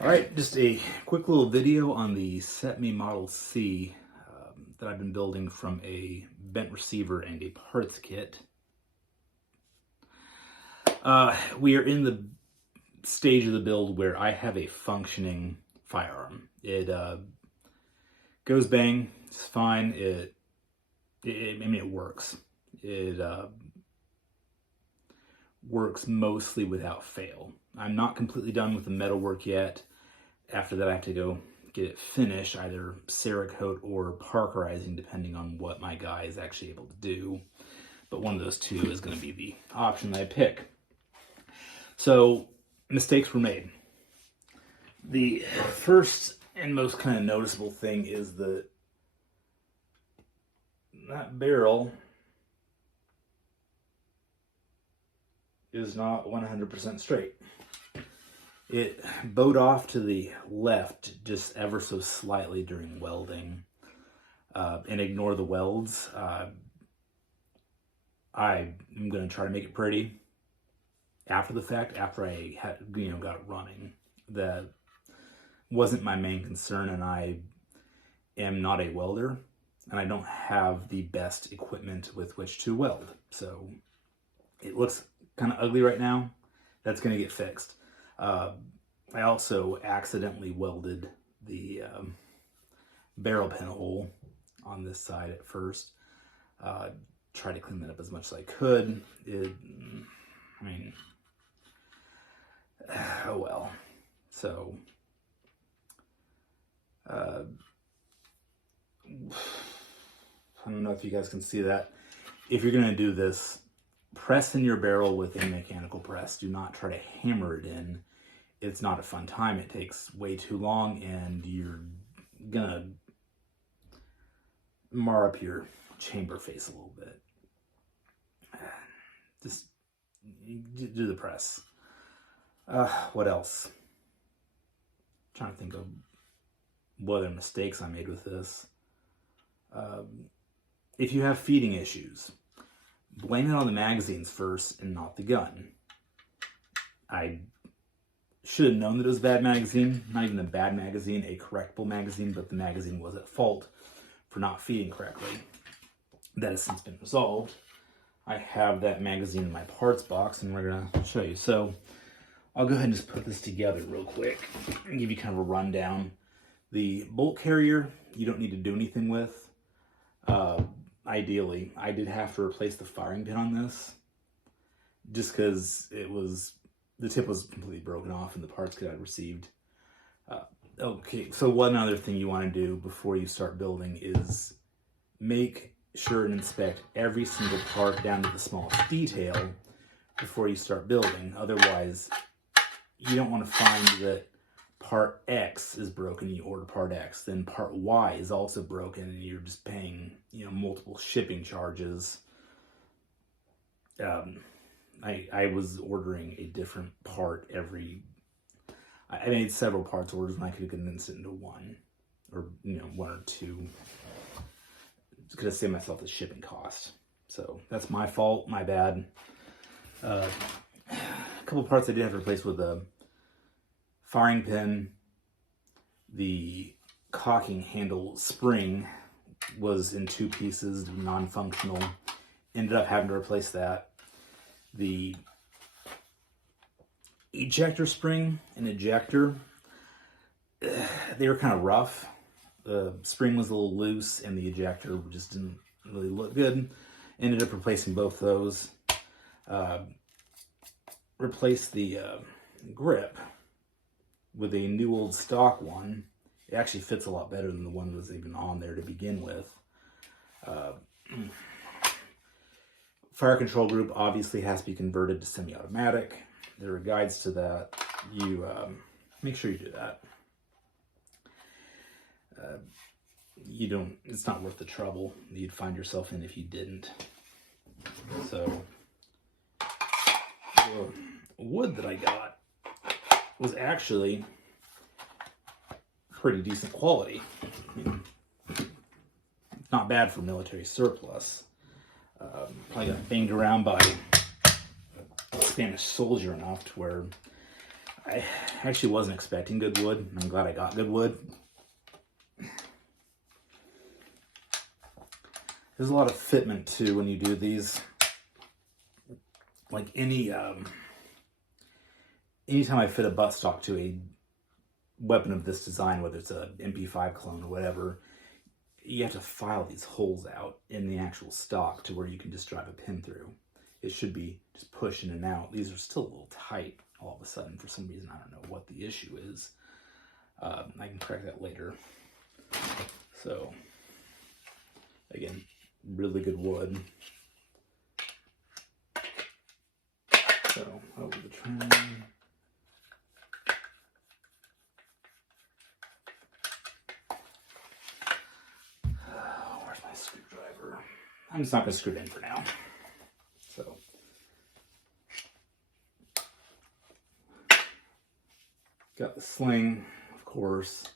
All right, just a quick little video on the CETME Model C that I've been building from a bent receiver and a parts kit. We are in the stage of the build where I have a functioning firearm. It goes bang, it's fine. It works. It works mostly without fail. I'm not completely done with the metal work yet. After that, I have to go get it finished, either Cerakote or Parkerizing, depending on what my guy is actually able to do. But one of those two is going to be the option that I pick. So, mistakes were made. The first and most kind of noticeable thing is that barrel is not 100% straight. It bowed off to the left just ever so slightly during welding. And ignore the welds. I'm going to try to make it pretty after the fact, after I had, got it running. That wasn't my main concern, and I am not a welder, and I don't have the best equipment with which to weld. So it looks kind of ugly right now. That's going to get fixed. I also accidentally welded the barrel pin hole on this side at first. Tried to clean that up as much as I could. Oh well. So, I don't know if you guys can see that. If you're going to do this, press in your barrel with a mechanical press. Do not try to hammer it in. It's not a fun time. It takes way too long, and you're gonna mar up your chamber face a little bit. Just do the press. What else? I'm trying to think of what other mistakes I made with this. If you have feeding issues, blame it on the magazines first and not the gun. I should have known that it was a bad magazine. Not even a bad magazine, a correctable magazine, but the magazine was at fault for not feeding correctly. That has since been resolved. I have that magazine in my parts box, and we're going to show you. So I'll go ahead and just put this together real quick and give you kind of a rundown. The bolt carrier, you don't need to do anything with. Ideally, I did have to replace the firing pin on this just because the tip was completely broken off in the parts kit I received. Okay, so one other thing you want to do before you start building is make sure and inspect every single part down to the smallest detail before you start building. Otherwise, you don't want to find that part X is broken and you order part X, then part Y is also broken and you're just paying, multiple shipping charges. I was ordering a different part I made several parts orders when I could have condensed it into one, or, one or two. Could have saved myself the shipping cost. So that's my fault, my bad. A couple parts I did have to replace with the firing pin. The cocking handle spring was in two pieces, non-functional. Ended up having to replace that. The ejector spring and ejector, they were kind of rough. The spring was a little loose and the ejector just didn't really look good. Ended up replacing both those. Replaced the grip with a new old stock one. It actually fits a lot better than the one that was even on there to begin with. Fire control group obviously has to be converted to semi-automatic. There are guides to that. You make sure you do that. It's not worth the trouble you'd find yourself in if you didn't. So, the wood that I got was actually pretty decent quality. It's not bad for military surplus. Probably got banged around by a Spanish soldier enough to where I actually wasn't expecting good wood. I'm glad I got good wood. There's a lot of fitment too when you do these. Like anytime I fit a buttstock to a weapon of this design, whether it's a MP5 clone or whatever, you have to file these holes out in the actual stock to where you can just drive a pin through. It should be just push in and out. These are still a little tight all of a sudden for some reason. I don't know what the issue is. I can correct that later. So, again, really good wood. So, over the trim. Where's my screwdriver? I'm just not going to screw it in for now. So, got the sling, of course.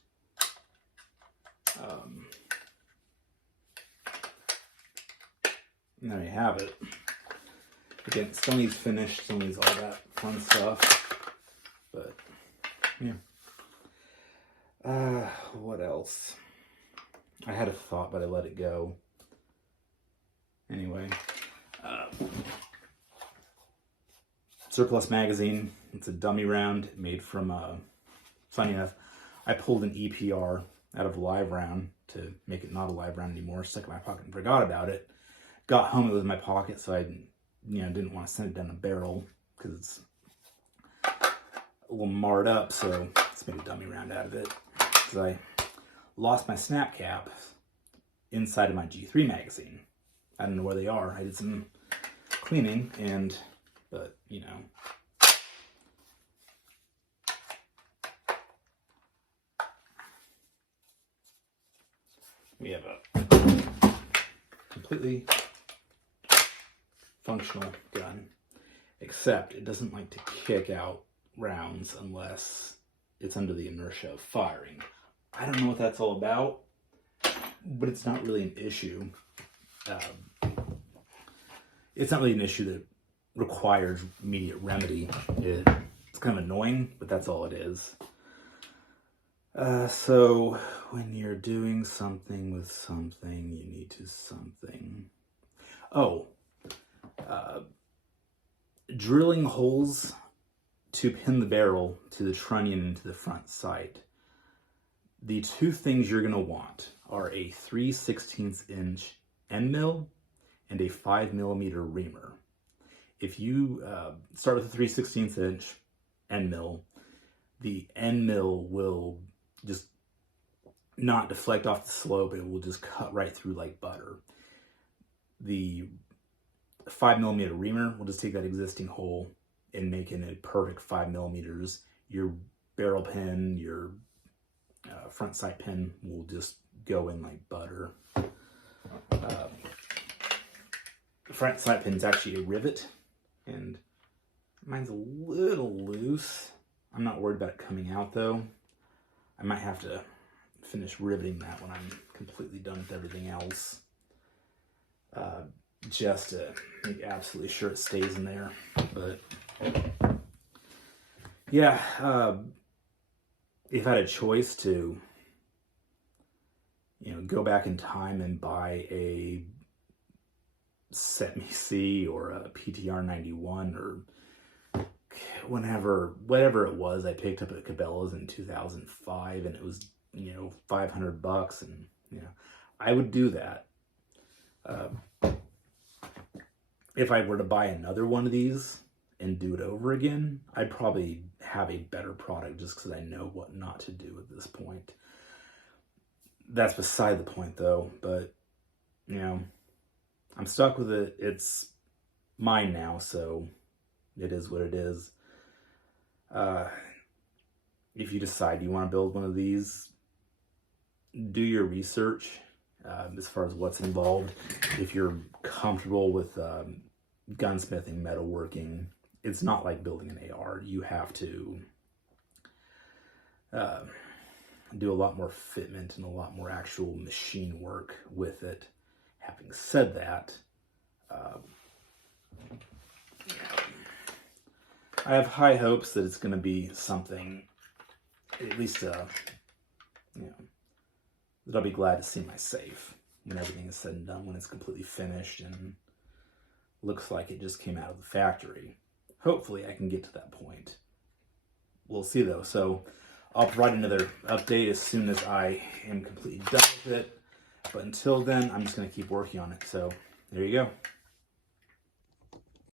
And there you have it. Again, still needs finish, still needs all that fun stuff. But, yeah. What else? I had a thought, but I let it go. Anyway. Surplus magazine. It's a dummy round made from, funny enough, I pulled an EPR out of a live round to make it not a live round anymore, stuck it in my pocket and forgot about it. Got home, it was in my pocket, so I didn't want to send it down the barrel because it's a little marred up, so let's make a dummy round out of it. Because I lost my snap cap inside of my G3 magazine. I don't know where they are. I did some cleaning, but you know. We have a completely functional gun, except it doesn't like to kick out rounds unless it's under the inertia of firing. I don't know what that's all about, but it's not really an issue. It's not really an issue that requires immediate remedy. It's kind of annoying, but that's all it is. So when you're doing something with something, you need to something. Oh, drilling holes to pin the barrel to the trunnion into the front sight. The two things you're going to want are a 3/16 inch end mill and a 5mm reamer. If you start with a 3/16 inch end mill, the end mill will just not deflect off the slope. It will just cut right through like butter. The 5mm reamer will just take that existing hole and make it a perfect 5mm. Your barrel pin, your front sight pin will just go in like butter. The front sight pin is actually a rivet, and mine's a little loose. I'm not worried about it coming out though. I might have to finish riveting that when I'm completely done with everything else. Just to make absolutely sure it stays in there. But yeah, if I had a choice to, go back in time and buy a CETME C or a PTR 91 or whatever it was I picked up at Cabela's in 2005, and it was, $500, and, I would do that. If I were to buy another one of these and do it over again, I'd probably have a better product just because I know what not to do at this point. That's beside the point though, but, I'm stuck with it. It's mine now, so it is what it is. If you decide you want to build one of these, do your research as far as what's involved. If you're comfortable with gunsmithing, metalworking, it's not like building an AR. You have to do a lot more fitment and a lot more actual machine work with it. Having said that, I have high hopes that it's going to be something, at least, you know, that I'll be glad to see my safe when everything is said and done, when it's completely finished and looks like it just came out of the factory. Hopefully I can get to that point. We'll see though. So I'll provide another update as soon as I am completely done with it. But until then, I'm just going to keep working on it. So there you go.